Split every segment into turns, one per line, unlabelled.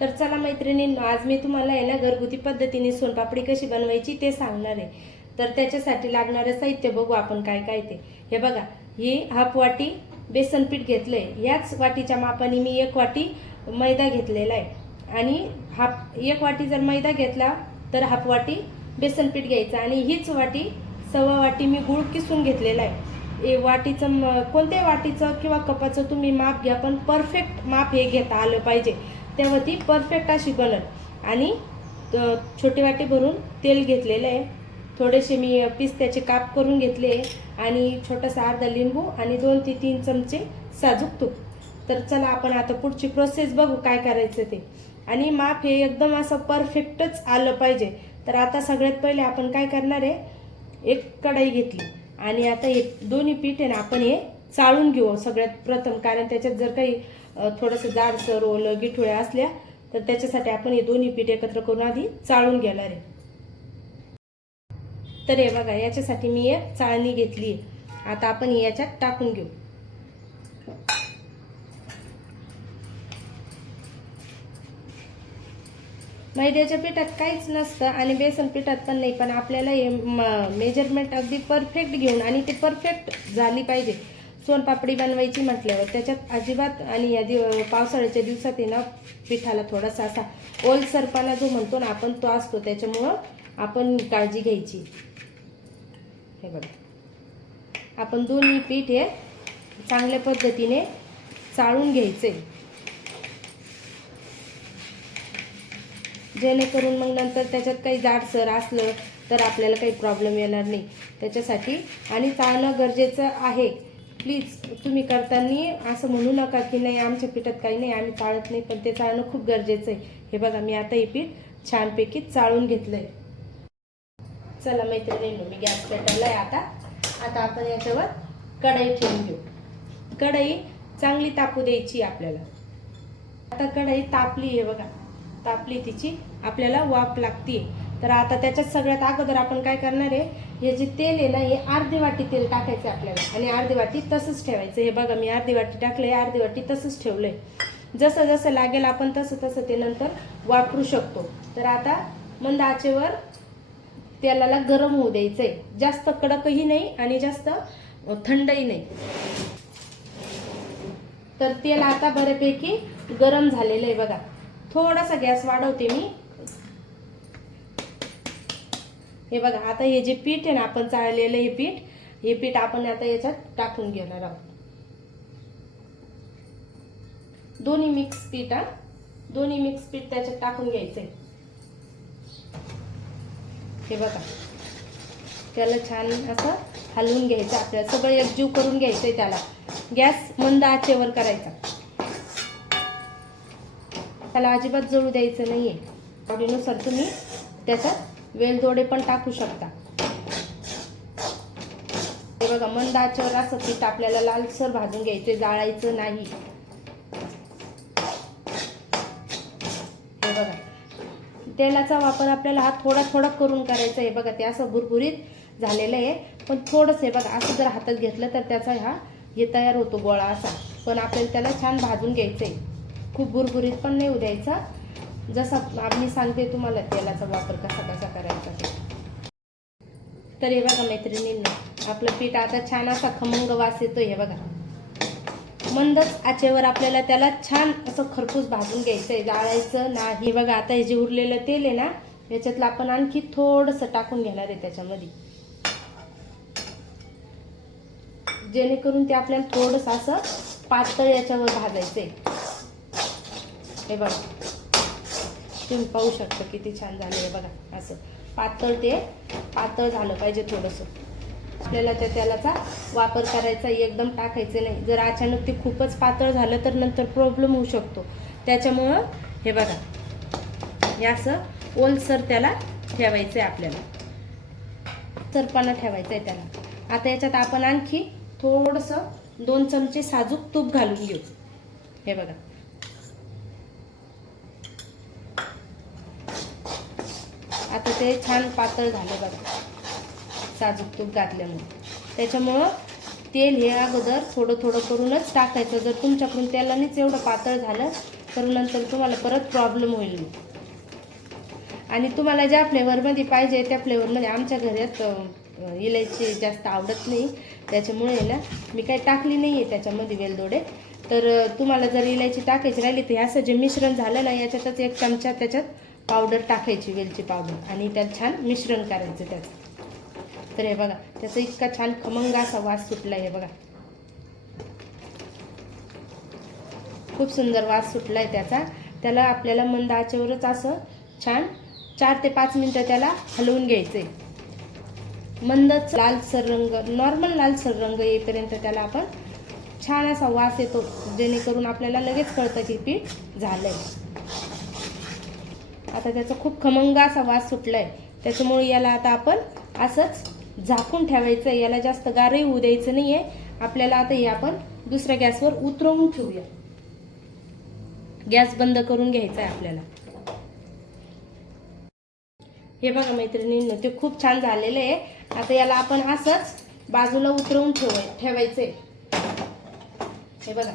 तर चला मैत्रिणींनो आज मी तुम्हाला आहे ना घरगुती पद्धतीने सोनपापडी कशी बनवायची ते सांगणार आहे. तर त्याच्यासाठी लागणारं साहित्य बघू आपण काय काय ते. हे बघा ही हाफ वाटी बेसन पीठ घेतलंय. याच वाटीच्या मापाने मी एक वाटी मैदा घेतलेला आहे. आणि हाफ एक वाटी जर मैदा घेतला तर हाफ वाटी बेसन पीठ घ्यायचं. आणि हीच वाटी सव्वा वाटी मी गुळ किसून घेतलेला आहे. ए वाटीचं म- कोणत्याही वाटीचं किंवा कपाचं तुम्ही माप घ्या पण परफेक्ट माप हे घेता आलं पाहिजे. तेव्हा ती परफेक्ट अशी बनत आणि छोटी वाटी भरून तेल घेतलेलं आहे. थोडेसे मी पिस्त्याचे काप करून घेतले आणि छोटासा अर्धा लिंबू आणि दोन ते तीन चमचे साजूक तूप. तर चला आपण आता पुढची प्रोसेस बघू काय करायचं ते. आणि माप हे एकदम असं परफेक्टच आलं पाहिजे. तर आता सगळ्यात पहिले आपण काय करणार आहे? एक कढाई घेतली. आणि आता हे दोन्ही पीठ आहे ना आपण हे चाळून घेऊ सगळ्यात प्रथम. कारण त्याच्यात जर काही थोडंसं जाडसर ओलं गिठुळ्या असल्या तर त्याच्यासाठी आपण हे दोन्ही पीठ एकत्र करून आधी चाळून घेणार आहे. तर हे बघा याच्यासाठी मी एक चाळणी घेतली आता आपण याच्यात टाकून घेऊ. मैद्याच्या पिठात काहीच नसतं आणि बेसन पिठात पण नाही पण आपल्याला हे मेजरमेंट अगदी परफेक्ट घेऊन आणि ते परफेक्ट झाली पाहिजे. सोनपापडी बनवायची म्हटल्यावर त्याच्यात अजिबात आणि या दिव पावसाळ्याच्या दिवसात आहे ना पिठाला थोडासा असा ओलसरपणा जो म्हणतो ना आपण तो असतो. त्याच्यामुळं आपण काळजी घ्यायची. हे बघा. आपण दोन्ही पीठ हे चांगल्या पद्धतीने चाळून घ्यायचे. जेणेकरून मग नंतर त्याच्यात काही जाडसर असलं तर आपल्याला काही प्रॉब्लेम येणार नाही. त्याच्यासाठी आणि चाळणं गरजेचं आहे. प्लीज तुम्ही करताना असं म्हणू नका की नाही आमच्या पिठात काही नाही आम्ही चाळत नाही पण ते चाळणं खूप गरजेचं आहे. हे बघा मी आता हे पीठ छानपैकी चाळून घेतलंय. चला मैत्रिणींनो मी गॅस पेटवला आहे आता. आता आपण याच्यावर कढई ठेवून घेऊ. कढई चांगली तापू द्यायची आपल्याला. आता कढई तापली आहे बघा. तापली तिची आपल्याला वाफ लागते तर आता त्याच्यात सगळ्यात अगोदर आपण काय करणार आहे हे जे तेल आहे ना हे अर्धी वाटी तेल टाकायचं आपल्याला. आणि अर्धी वाटी तसंच ठेवायचं. हे बघा मी अर्धी वाटी टाकलंय अर्धी वाटी तसंच ठेवलंय. जसं जसं लागेल आपण तसं तसं ते नंतर वापरू शकतो. तर आता मंद आचेवर तेलाला गरम होऊ द्यायचंय. जास्त कडकही नाही आणि जास्त थंडही नाही. तर तेल आता बऱ्यापैकी गरम झालेलं आहे बघा. थोडासा गॅस वाढवते मी. हे बघा आता हे जे पीठ आहे ना आपण चाळलेलं हे पीठ हे पीठ आपण आता याच्यात टाकून घेणार आहोत. दोन्ही मिक्स पीठ हा? दोन्ही मिक्स पीठ त्याच्यात टाकून घ्यायचंय. हे बघा त्याला छान असं हलवून घ्यायचं आपल्याला सगळं एकजीव करून घ्यायचंय त्याला. गॅस मंद आचेवर करायचा. त्याला अजिबात जळू द्यायचं नाहीये. आवडीनुसार तुम्ही त्याच्यात वेलदोडे पण टाकू शकता. हे बघा मंद आचेवर असं पीठ आपल्याला लालसर भाजून घ्यायचे जाळायचं नाही. हे बघा तेलाचा वापर आपल्याला हा थोडा थोडा करून करायचा आहे. बघा ते असं भुरभुरीत झालेलं आहे. पण थोडंसं आहे बघा असं जर हातात घेतलं तर त्याचा हा हे तयार होतो गोळा असा. पण आपल्याला त्याला छान भाजून घ्यायचं आहे खूप भुरभुरीत पण नाही उद्यायचा. जसा आम्ही सांगते तुम्हाला तेलाचा वापर कसा कसा करायचा ते. तर हे बघा मैत्रिणींना आपलं पीठ आता छान असा खमंग वास येतो हे बघा. मंदच आचेवर आपल्याला त्याला छान असं खरपूस भाजून घ्यायचं आहे जाळायचं ना हे बघा आता हे जे उरलेलं तेल आहे ना याच्यातलं आपण आणखी थोडंसं टाकून घेणार आहे त्याच्यामध्ये. जेणेकरून ते आपल्याला थोडंसं असं पातळ याच्यावर भाजायचं आहे हे बघा. तुम्ही पाहू शकता किती छान झालं आहे बघा असं. पातळ ते पातळ झालं पाहिजे थोडंसं. आपल्याला त्या तेलाचा वापर करायचा एकदम टाकायचं नाही. जर अचानक ते खूपच पातळ झालं तर नंतर प्रॉब्लेम होऊ शकतो. त्याच्यामुळं हे बघा हे असं ओलसर त्याला ठेवायचं आहे आपल्याला. सरपणा ठेवायचं आहे त्याला. आता याच्यात आपण आणखी थोडंसं दोन चमचे साजूक तूप घालून घेऊ. हे बघा. आता ते छान पातळ झालं बघा. साजूक तूप घातल्यामुळे. त्याच्यामुळं तेल हे अगोदर थोडं थोडं करूनच टाकायचं. जर तुमच्याकडून तेलानेच एवढं पातळ झालं तर नंतर तुम्हाला परत प्रॉब्लेम होईल. आणि तुम्हाला ज्या फ्लेवरमध्ये पाहिजे त्या फ्लेवरमध्ये आमच्या घरात इलायची जास्त आवडत नाही. त्याच्यामुळे आहे ना मी काही टाकली नाही आहे त्याच्यामध्ये वेलदोडे. तर तुम्हाला जर इलायची टाकायची राहिली तर हे असं जे मिश्रण झालं ना याच्यातच एक चमचा त्याच्यात पावडर टाकायची वेलची पावडर. आणि त्यात छान मिश्रण करायचं त्याचं तर हे बघा त्याचा इतका छान खमंग असा वास सुटला हे बघा. खूप सुंदर वास सुटला आहे त्याचा. त्याला आपल्याला मंद आचेवरच असं छान चार ते पाच मिनटं त्याला हलवून घ्यायचे मंदच लालसर रंग नॉर्मल लालसर रंग येईपर्यंत त्याला आपण छान असा वास येतो जेणेकरून आपल्याला लगेच कळतं की पीठ झालं आहे आता त्याचा खूप खमंग असा वास सुटलाय. त्याच्यामुळे याला आता आपण असंच झाकून ठेवायचं. याला जास्त गारही होऊ द्यायचं नाहीये. आपल्याला आता हे आपण दुसऱ्या गॅसवर उतरवून ठेवूया. गॅस बंद करून घ्यायचा आहे आपल्याला. हे बघा मैत्रिणींनो ते खूप छान झालेलं आहे. आता याला आपण असंच बाजूला उतरवून ठेव ठेवायचंय. हे बघा.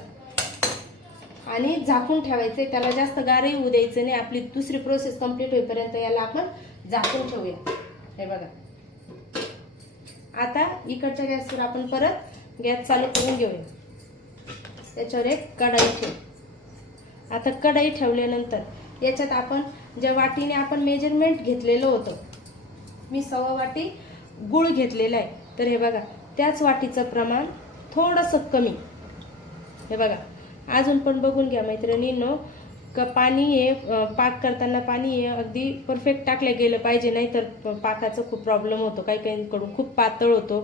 आणि झाकून ठेवायचे त्याला जास्त गारही होऊ द्यायचं नाही. आपली दुसरी प्रोसेस कंप्लीट होईपर्यंत याला आपण झाकून ठेवूया. हे बघा. आता इकडच्या गॅसवर आपण परत गॅस चालू करून घेऊया. त्याच्यावर एक कढाई ठेव. आता कढाई ठेवल्यानंतर याच्यात आपण ज्या वाटीने आपण मेजरमेंट घेतलेलं होतं मी सव्वा वाटी गुळ घेतलेला आहे. तर हे बघा त्याच वाटीचं प्रमाण थोडंसं कमी. हे बघा. अजून पण बघून घ्या मैत्रिणींनो. का पाणी हे पाक करताना पाणी हे अगदी परफेक्ट टाकलं गेलं पाहिजे नाही तर पाकाचं पाकाचा खूप प्रॉब्लेम होतो. काही काहींकडून खूप पातळ होतो.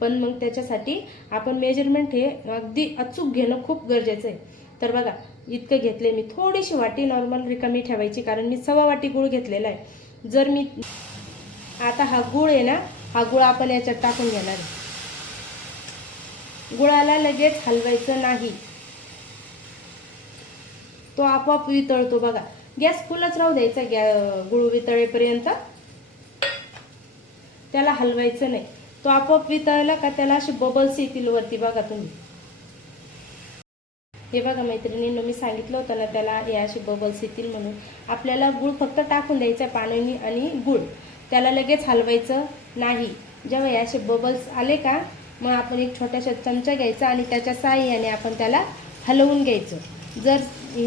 पण मग त्याच्यासाठी आपण मेजरमेंट हे अगदी अचूक घेणं खूप गरजेचं आहे. तर बघा इतकं घेतले मी. थोडीशी वाटी नॉर्मल रिकामी ठेवायची कारण मी सव्वा वाटी गुळ घेतलेला आहे. जर मी आता हा गुळ आहे ना हा गुळ आपण याच्यात टाकून घेणार गुळाला लगेच हलवायचं नाही. तो आपोआप वितळतो बघा. गॅस फुलच राहू द्यायचा गॅ गुळ वितळेपर्यंत. त्याला हलवायचं नाही. तो आपोआप वितळला का त्याला असे बबल्स येतील वरती बघा तुम्ही. हे बघा मैत्रिणींनो मी सांगितलं होतं ना त्याला हे असे बबल्स येतील म्हणून. आपल्याला गुळ फक्त टाकून द्यायचा पाणी आणि गुळ. त्याला लगेच हलवायचं नाही. जेव्हा हे असे बबल्स आले का मग आपण एक छोट्याशा चमचा घ्यायचा आणि त्याच्या साह्याने आपण त्याला हलवून घ्यायचं. जर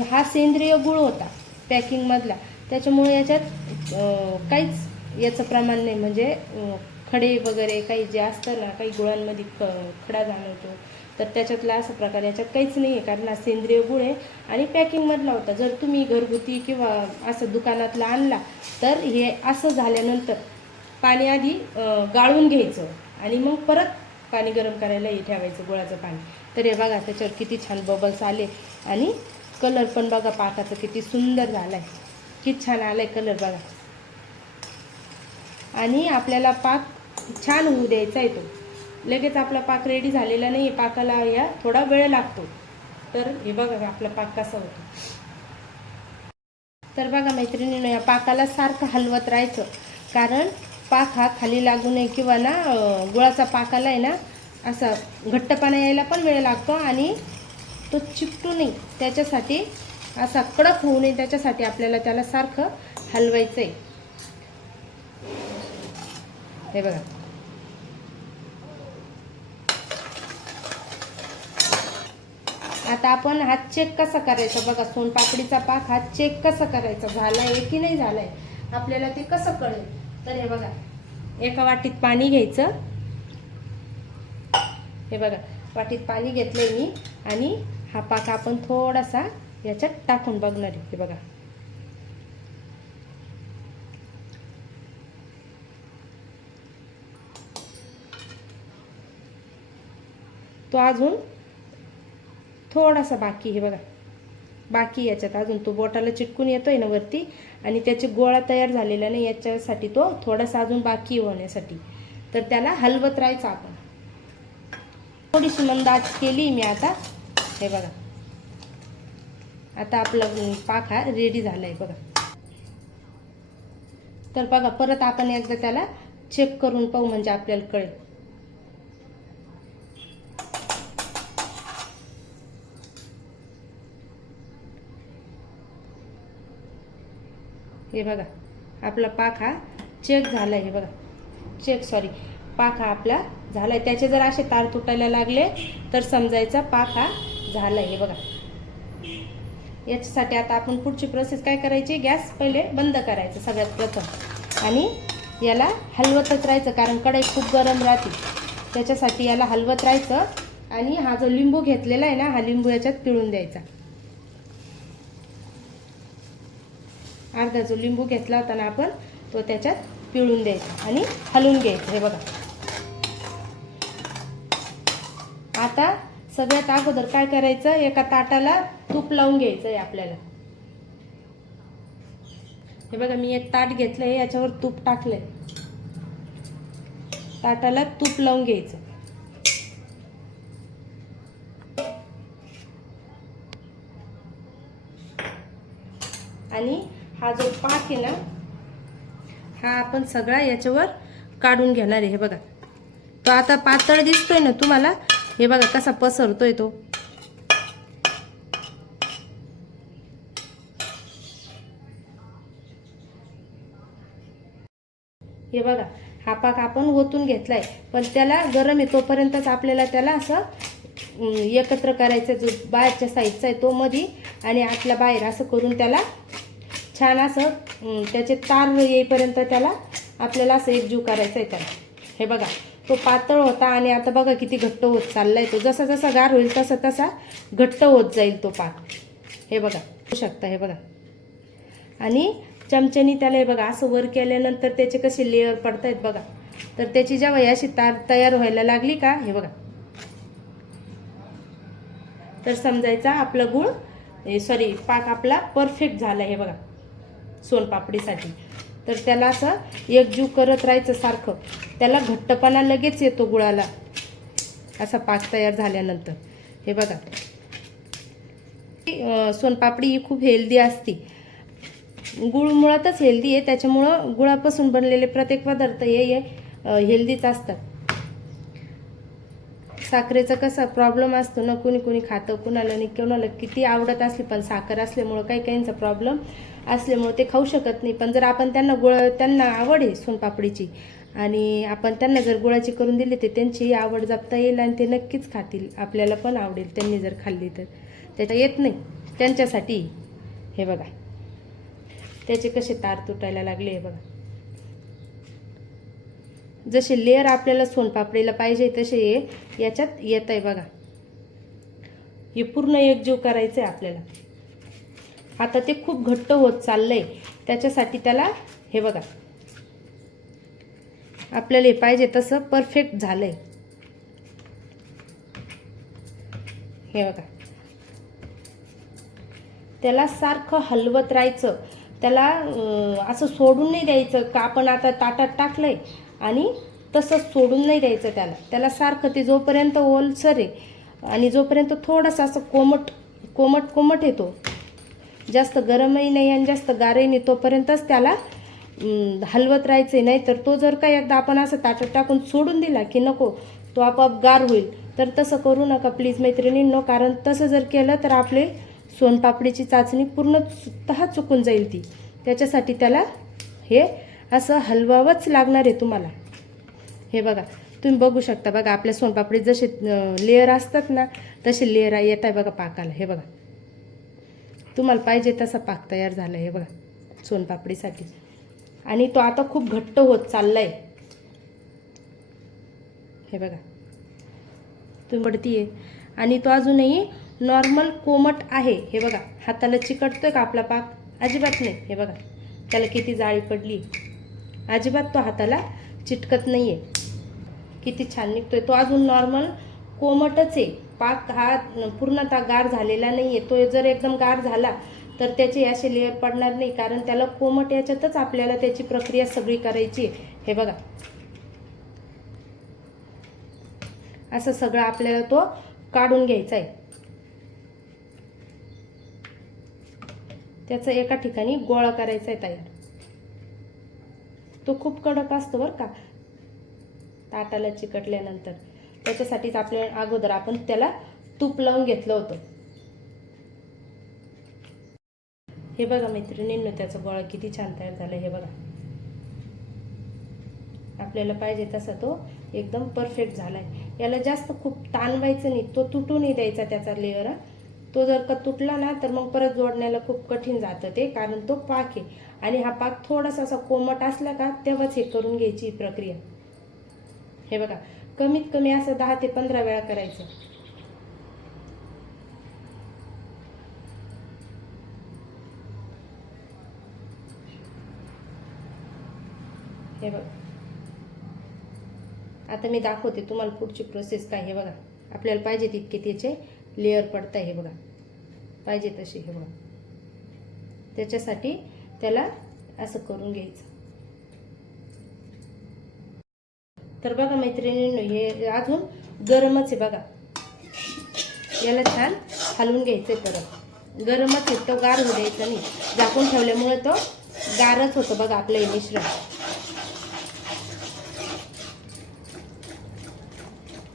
हा सेंद्रिय गुळ होता पॅकिंगमधला त्याच्यामुळे याच्यात काहीच याचं प्रमाण नाही. म्हणजे खडे वगैरे काही जे असतं ना काही गुळांमध्ये क खडा जाणवतो तर त्याच्यातला असा प्रकार याच्यात काहीच नाही आहे कारण हा सेंद्रिय गुळ आहे आणि पॅकिंगमधला होता. जर तुम्ही घरगुती किंवा असं दुकानातला आणला तर हे असं झाल्यानंतर पाणी आधी गाळून घ्यायचं आणि मग परत पाणी गरम करायला हे ठेवायचं गुळाचं पाणी. तर हे बघा त्याच्यावर किती छान बबल्स आले. आणि कलर पण बघा पाकाचा किती सुंदर झाला आहे किती छान आला आहे कलर बघा. आणि आपल्याला पाक छान होऊ द्यायचा आहे तो. लगेच आपला पाक रेडी झालेला नाही आहे पाकाला या थोडा वेळ लागतो. तर हे बघा आपला पाक कसा होतो. तर बघा मैत्रिणीनं या पाकाला सारखं हलवत राहायचं. कारण पाक हा खाली लागू नये किंवा ना गुळाचा पाकाला आहे ना असा घट्टपणा यायला पण वेळ लागतो आणि तो चिकटू नाही त्याच्यासाठी असा कडक होऊ नये. त्याच्यासाठी आपल्याला त्याला सारखं हलवायचं आहे हे बघा. आता आपण हात चेक कसा करायचा? बघा सोनपापडीचा पाक हात चेक कसा करायचा? झालाय की नाही झालाय? आपल्याला ते कसं कळेल? तर हे बघा. एका वाटीत पाणी घ्यायचं. हे बघा वाटीत पाणी घेतलंय मी आणि हा पाक आपण थोडासा याच्यात टाकून बघणार आहे. हे बघा. तो अजून थोडासा बाकी हे बघा. बाकी याच्यात. अजून तो बोटाला चिटकून येतोय ना वरती आणि त्याचे गोळा तयार झालेला नाही याच्यासाठी तो थोडासा अजून बाकी होण्यासाठी. तर त्याला हलवत राहायचं आपण. थोडीशी मंदाज केली मी आता. हे बघा. आता आपला पाक हा रेडी झालाय बघा. तर बघा परत आपण एकदा त्याला चेक करून पाहू म्हणजे आपल्याला कळेल. हे बघा आपला पाक हा चेक झाला हे बघा. चेक सॉरी पाक हा आपला झाला आहे त्याचे जर असे तार तुटायला लागले तर समजायचा पाक हा झाला आहे हे बघा. याच्यासाठी आता आपण पुढची प्रोसेस काय करायची? गॅस पहिले बंद करायचं सगळ्यात प्रथम. आणि याला हलवतच राहायचं कारण कढई खूप गरम राहते. त्याच्यासाठी याला हलवत राहायचं आणि हा जो लिंबू घेतलेला आहे ना हा लिंबू याच्यात पिळून द्यायचा. अर्धा जो लिंबू घेतला होता ना आपण तो त्याच्यात पिळून द्यायचा आणि हलवून घ्यायचं. हे बघा. आता सगळ्यात अगोदर काय करायचं? एका ताटाला तूप लावून घ्यायचं आहे आपल्याला. हे बघा मी एक ताट घेतलंय याच्यावर तूप टाकलंय. ताटाला तूप लावून घ्यायचं. आणि हा जो पाक आहे ना हा आपण सगळा याच्यावर काढून घेणार आहे. हे बघा. तो आता पातळ दिसतोय ना तुम्हाला? हे बघा कसा पसरतोय तो. हे बघा हा पाक आपण ओतून घेतलाय पण त्याला गरम आहे तोपर्यंतच आपल्याला त्याला असं एकत्र करायचं जो बाहेरच्या साईडचा आहे तो मधी आणि आतल्या बाहेर असं करून त्याला छान असं त्याचे तार येईपर्यंत त्याला आपल्याला असं एकजीव करायचं आहे त्याला. हे बघा. तो पातळ होता आणि आता बघा किती घट्ट होत चाललाय तो. जसा जसा गार होईल तसा तसा घट्ट होत जाईल तो पाक हे बघा होऊ शकता हे बघा. आणि चमच्यानी त्याला हे बघा असं वर केल्यानंतर त्याचे कसे लेअर पडतायत बघा. तर त्याची जेव्हा अशी तार तयार व्हायला लागली का हे बघा. तर समजायचा आपला गुळ सॉरी पाक आपला परफेक्ट झाला हे बघा. सोनपापडीसाठी तर त्याला असं एकजीव करत राहायचं सारखं. त्याला घट्टपणा लगेच येतो गुळाला. असा पाक तयार झाल्यानंतर. हे बघा. सोनपापडी ही खूप हेल्दी असते. गुळ मुळातच हेल्दी आहे. त्याच्यामुळं गुळापासून बनलेले प्रत्येक पदार्थ हे हे हेल्दीच असतात. साखरेचा कसा प्रॉब्लेम असतो ना कुणी कुणी खातं कुणाला नाही कोणाला किती आवडत असली पण साखर असल्यामुळं काही काहींचा प्रॉब्लेम असल्यामुळे ते खाऊ शकत नाही. पण जर आपण त्यांना गुळ त्यांना आवड आहे सोनपापडीची आणि आपण त्यांना जर गुळाची करून दिली तर त्यांची आवड जपता येईल आणि ते नक्कीच खातील. आपल्याला पण आवडेल त्यांनी जर खाल्ली तर. त्याच्या येत नाही. त्यांच्यासाठी हे बघा. त्याचे कसे तार तुटायला लागले हे बघा. जसे लेअर आपल्याला सोनपापडीला पाहिजे तसे हे याच्यात येत आहे बघा. हे पूर्ण एकजीव करायचं आहे आपल्याला. आता ते खूप घट्ट होत चाललंय. त्याच्यासाठी त्याला हे बघा. आपल्याला हे पाहिजे तसं परफेक्ट झालंय. हे बघा. त्याला सारखं हलवत राहायचं. त्याला असं सोडून नाही द्यायचं का आपण आता ताटात टाकलंय आणि तसंच सोडून नाही द्यायचं त्याला. त्याला सारखं ते जोपर्यंत ओलसर आहे आणि जोपर्यंत थोडासा असं कोमट कोमट कोमट येतो जास्त गरमही नाही आणि जास्त गारही नाही तोपर्यंतच त्याला हलवत राहायचं नाही तर तो जर का एकदा आपण असं ताटात टाकून सोडून दिला की नको तो आपोआप गार होईल. तर तसं करू नका प्लीज मैत्रिणींनो कारण तसं जर केलं तर आपले सोनपापडीची चाचणी पूर्णतः चुकून जाईल ती. त्याच्यासाठी त्याला हे असं हलवावंच लागणार आहे तुम्हाला. हे बघा तुम्ही बघू शकता बघा आपल्या सोनपापडीत जसे लेअर असतात ना तसे लेअर येत आहे बघा पाकाला. हे बघा. तुम्हाला पाहिजे तसा पाक तयार झाला हे बघा सोनपापडीसाठी. आणि तो आता खूप घट्ट होत चालला आहे हे बघा तुम्ही आहे आणि तो अजूनही नॉर्मल कोमट आहे. हे बघा हाताला चिकटतोय का आपला पाक? अजिबात नाही. हे बघा त्याला किती जाळी पडली अजिबात तो हाताला चिटकत नाही आहे किती छान निघतोय. तो अजून नॉर्मल कोमटच आहे. पाक हा पूर्णतः गार झालेला नाही आहे तो जर एकदम गार झाला तर त्याचे असे लेअर पडणार नाही. कारण त्याला कोमट याच्यातच आपल्याला त्याची प्रक्रिया सगळी करायची आहे. हे बघा. असं सगळं आपल्याला तो काढून घ्यायचा आहे त्याचा एका ठिकाणी गोळा करायचा आहे तयार. तो खूप कडक असतो बरं का. ताटाला चिकटल्यानंतर. त्याच्यासाठीच आपल्या अगोदर आपण त्याला तूप लावून घेतलं होतं. हे बघा मैत्रिणींनो त्याचा गोळा किती छान तयार झाला हे बघा. आपल्याला पाहिजे तसा तो एकदम परफेक्ट झालाय. याला जास्त खूप ताणवायचं नाही. तो तुटूनही द्यायचा त्याचा लेअर तो जर का तुटला ना तर मग परत जोडण्याला खूप कठीण जातं ते कारण तो पाक आहे. आणि हा पाक थोडासा असा कोमट असला का तेव्हाच हे करून घ्यायची प्रक्रिया. हे बघा कमीत कमी असं दहा ते पंधरा वेळा करायचं. हे बघा. आता मी दाखवते तुम्हाला पुढची प्रोसेस काय हे बघा. आपल्याला पाहिजे तितके त्याचे लेअर पडत आहे हे बघा. पाहिजे तसे हे बघा. त्याच्यासाठी त्याला असं करून घ्यायचं. तर बघा मैत्रिणींनो हे अजून गरमच आहे बघा. याला छान हलवून आहे परत. गरमच आहे तो गार होऊ द्यायचा नाही. झाकून ठेवल्यामुळे तो गारच होतो बघा आपलं हे मिश्रण.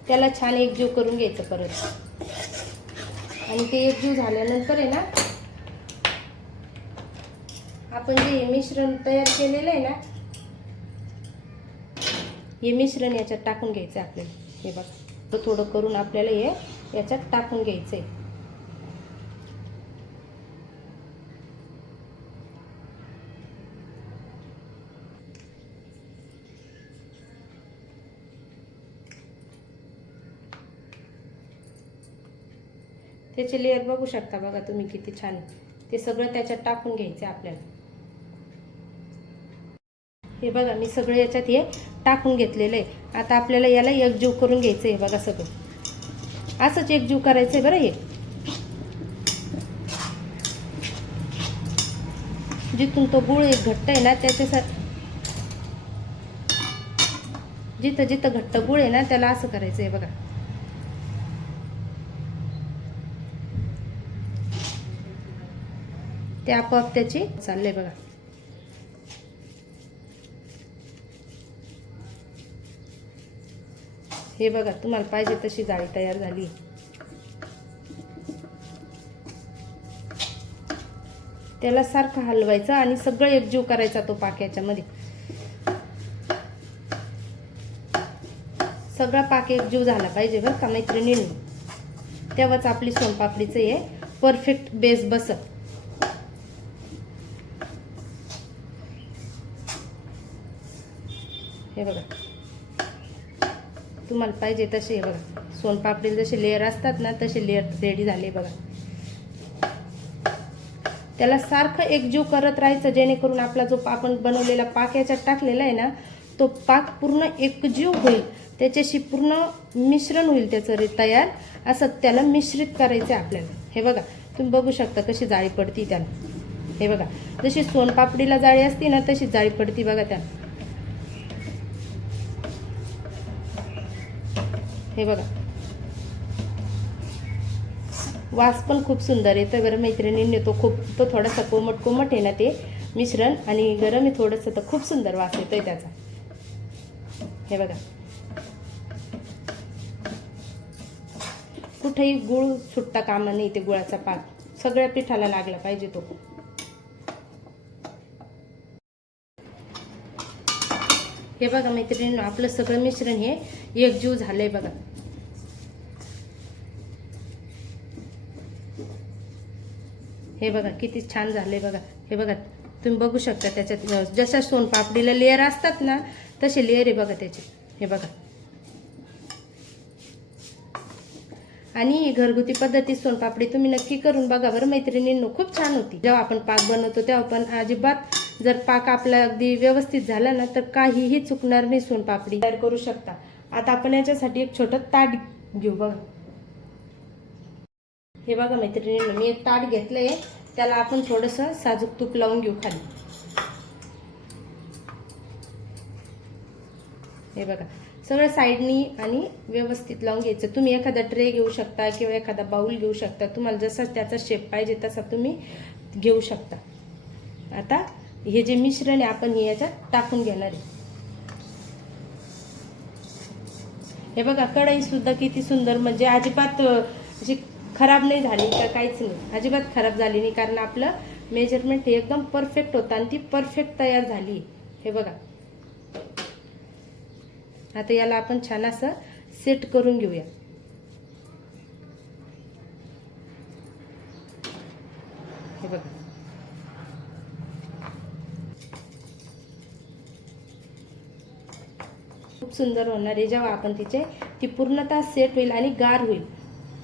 त्याला छान एकजीव करून घ्यायचं परत. आणि ते एकजीव झाल्यानंतर आहे ना आपण जे मिश्रण तयार केलेलं आहे ना हे मिश्रण याच्यात टाकून घ्यायचं आहे आपल्याला. हे बघा. तो थोडं करून आपल्याला हे याच्यात टाकून घ्यायचं आहे त्याचे लेअर बघू शकता बघा तुम्ही किती छान. ते सगळं त्याच्यात टाकून घ्यायचं आहे आपल्याला. हे बघा मी सगळं याच्यात हे टाकून घेतलेलं आहे. आता आपल्याला याला एकजीव करून घ्यायचं आहे बघा सगळं. असंच एकजीव करायचं आहे बरं हे. जिथून तो गुळ एक घट्ट आहे ना त्याच्यासाठी जिथं जिथं घट्ट गुळ आहे ना त्याला असं करायचं आहे बघा. ते आपोआप त्याची चाललंय बघा. हे बघा तुम्हाला पाहिजे तशी जाळी तयार झाली. त्याला सारखं हलवायचं आणि सगळं एकजीव करायचा तो पाक याच्यामध्ये. सगळा पाक एकजीव झाला पाहिजे बरं का मैत्रिणींनी. तेव्हाच आपली सोनपापडीचं हे परफेक्ट बेस बसत. हे बघा. तुम्हाला पाहिजे तसे हे बघा. सोनपापडीला जसे लेअर असतात ना तसे लेअर रेडी झाले बघा. त्याला सारखं एकजीव करत राहायचं जेणेकरून आपला जो आपण बनवलेला पाक याच्यात टाकलेला आहे ना तो पाक पूर्ण एकजीव होईल. त्याच्याशी पूर्ण मिश्रण होईल त्याचं रे तयार. असं त्याला मिश्रित करायचं आहे आपल्याला. हे बघा तुम्ही बघू शकता कशी जाळी पडती त्याला. हे बघा जशी सोनपापडीला जाळी असती ना तशी जाळी पडती बघा त्याला. हे बघा. वास पण खूप सुंदर येतं बरं मैत्रिणींनी. तो खूप तो थोडासा कोमट कोमट आहे ना ते मिश्रण आणि गरम आहे थोडंसं तर खूप सुंदर वास येतो आहे त्याचा. हे बघा. कुठेही गुळ सुट्टा कामा नाही ते गुळाचा पाक. सगळ्या पिठाला लागला पाहिजे तो. हे बघा मैत्रिणी आपलं सगळं मिश्रण हे एकजीव आहे बघा. हे बघा किती छान झाले बघा. हे बघा तुम्ही बघू शकता त्याच्यात जशा सोनपापडीला लेअर असतात ना तसे लेअर आहे बघा त्याचे. हे बघा. आणि घरगुती पद्धती सोनपापडी तुम्ही नक्की करून बघा बरं. मैत्रिणींनो खूप छान होती. जेव्हा आपण पाक बनवतो तेव्हा पण अजिबात जर पाक आपला अगदी व्यवस्थित झाला ना तर काहीही चुकणार नाही सोनपापडी तयार करू शकता. आता आपण याच्यासाठी एक छोटं ताट घेऊ बघा. हे बघा मैत्रिणीनं मी एक ताट घेतलंय. त्याला आपण थोडंसं साजूक तूप लावून घेऊ खाली. हे बघा सगळं साईडनी आणि व्यवस्थित लावून घ्यायचं. तुम्ही एखादा ट्रे घेऊ शकता किंवा एखादा बाऊल घेऊ शकता. तुम्हाला जसा त्याचा शेप पाहिजे तसा तुम्ही घेऊ शकता. आता हे जे मिश्रण आहे आपण हे याच्यात टाकून घेणार आहे. हे बघा कढईसुद्धा किती सुंदर म्हणजे अजिबात अशी खराब नाही झाली का काहीच नाही. अजिबात खराब झाली नाही कारण आपलं मेजरमेंट हे एकदम परफेक्ट होतं आणि ती परफेक्ट तयार झाली. हे बघा. आता याला आपण छान असं सेट करून घेऊया. हे बघा. खूप सुंदर होणार आहे. जेव्हा आपण तिचे ती पूर्णतः सेट होईल आणि गार होईल.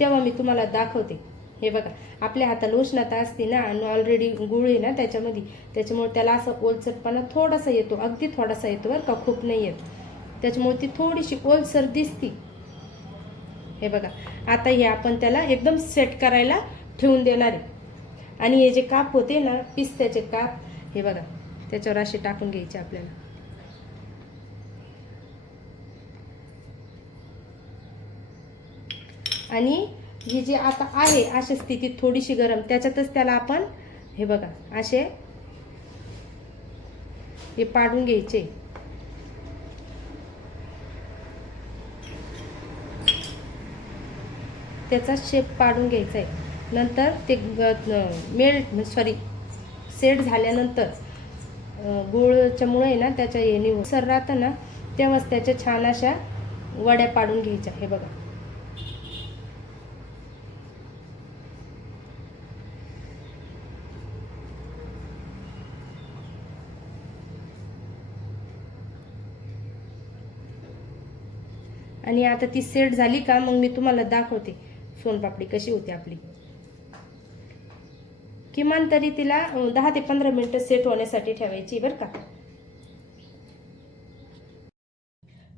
तेव्हा मी तुम्हाला दाखवते. हे बघा आपल्या हाताला उष्णता असते ना आणि ऑलरेडी गुळ आहे ना त्याच्यामध्ये त्याच्यामुळे त्याला असं ओलसरपणा थोडासा येतो अगदी थोडासा येतो बरं का खूप नाही येत. त्याच्यामुळे ती थोडीशी ओलसर दिसती. हे बघा आता हे आपण त्याला एकदम सेट करायला ठेवून देणार आहे. आणि हे जे काप होते ना पिस्त्याचे काप हे बघा त्याच्यावर असे टाकून घ्यायचे आपल्याला. आणि ही जी आता आहे अशा स्थितीत थोडीशी गरम त्याच्यातच त्याला आपण हे बघा असे हे पाडून घ्यायचे. त्याचा शेप पाडून घ्यायचा आहे. नंतर ते मेल्ट सॉरी सेट झाल्यानंतर गुळच्यामुळे ना त्याच्या येणे सर राहतं ना तेव्हाच त्याच्या छान अशा वड्या पाडून घ्यायच्या हे बघा. आणि आता ती सेट झाली का मग मी तुम्हाला दाखवते. सोनपापडी कशी होते आपली. किमान तरी तिला दहा ते पंधरा मिनिटं सेट होण्यासाठी ठेवायची बरं का.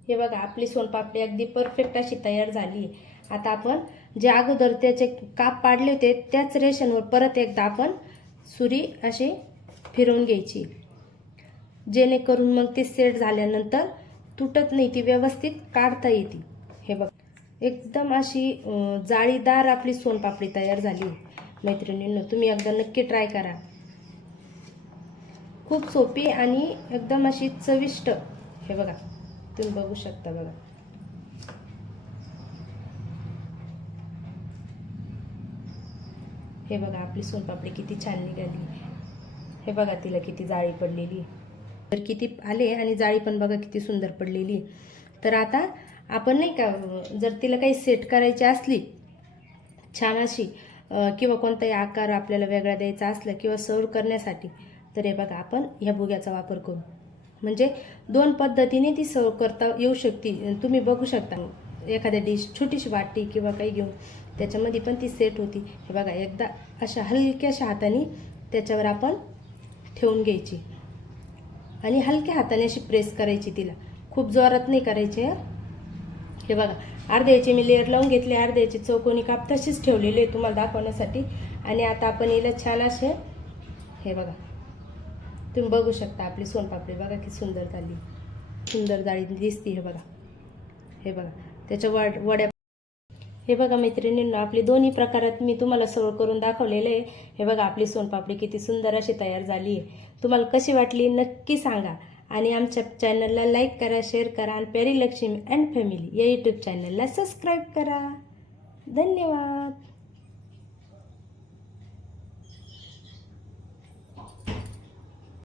हे बघा आपली सोनपापडी अगदी परफेक्ट अशी तयार झाली आता आपण जे अगोदर त्याचे काप पाडले होते त्याच रेशनवर परत एकदा आपण सुरी अशी फिरवून घ्यायची. जेणेकरून मग ती सेट झाल्यानंतर तुटत नाही ती व्यवस्थित काढता येते. हे बघ. एकदम अशी जाळीदार आपली सोनपापडी तयार झाली मैत्रिणींनो तुम्ही एकदा नक्की ट्राय करा. खूप सोपी आणि एकदम अशी चविष्ट. हे बघा. तुम्ही बघू शकता बघा. हे बघा आपली सोनपापडी किती छान निघाली. हे बघा तिला किती जाळी पडलेली. तर किती आले आणि जाळी पण बघा किती सुंदर पडलेली तर आता आपण नाही का जर तिला काही सेट करायची असली छान अशी किंवा कोणताही आकार आपल्याला वेगळा द्यायचा असला किंवा सर्व करण्यासाठी तर हे बघा आपण ह्या बुग्याचा वापर करू. म्हणजे दोन पद्धतीने ती सर्व करता येऊ शकते. तुम्ही बघू शकता एखाद्या डिश छोटीशी वाटी किंवा काही घेऊन त्याच्यामध्ये पण ती सेट होती. हे बघा एकदा अशा हलक्याशा हाताने त्याच्यावर आपण ठेवून घ्यायची. आणि हलक्या हाताने अशी प्रेस करायची तिला. खूप जोरात नाही करायची हे? बघा अर्ध्याचे मी लेअर लावून घेतले अर्ध्याचे चौकोनी काप तसेच ठेवलेले आहे तुम्हाला दाखवण्यासाठी. आणि आता आपण हिला छान असे हे बघा तुम्ही बघू शकता आपली सोनपापडी बघा किती सुंदर झाली. सुंदर जाळी दिसते हे बघा. हे बघा त्याच्या वड वड्या हे बघा मैत्रिणींनो आपली दोन्ही प्रकारात मी तुम्हाला सर्व करून दाखवलेलं आहे. हे बघा आपली सोनपापडी किती सुंदर अशी तयार झाली आहे. तुम्हाला कशी वाटली नक्की सांगा. आणि आमच्या चॅनलला लाईक करा शेअर करा आणि प्यारी लक्ष्मी अँड फॅमिली या यूट्यूब चॅनलला सबस्क्राईब करा. धन्यवाद.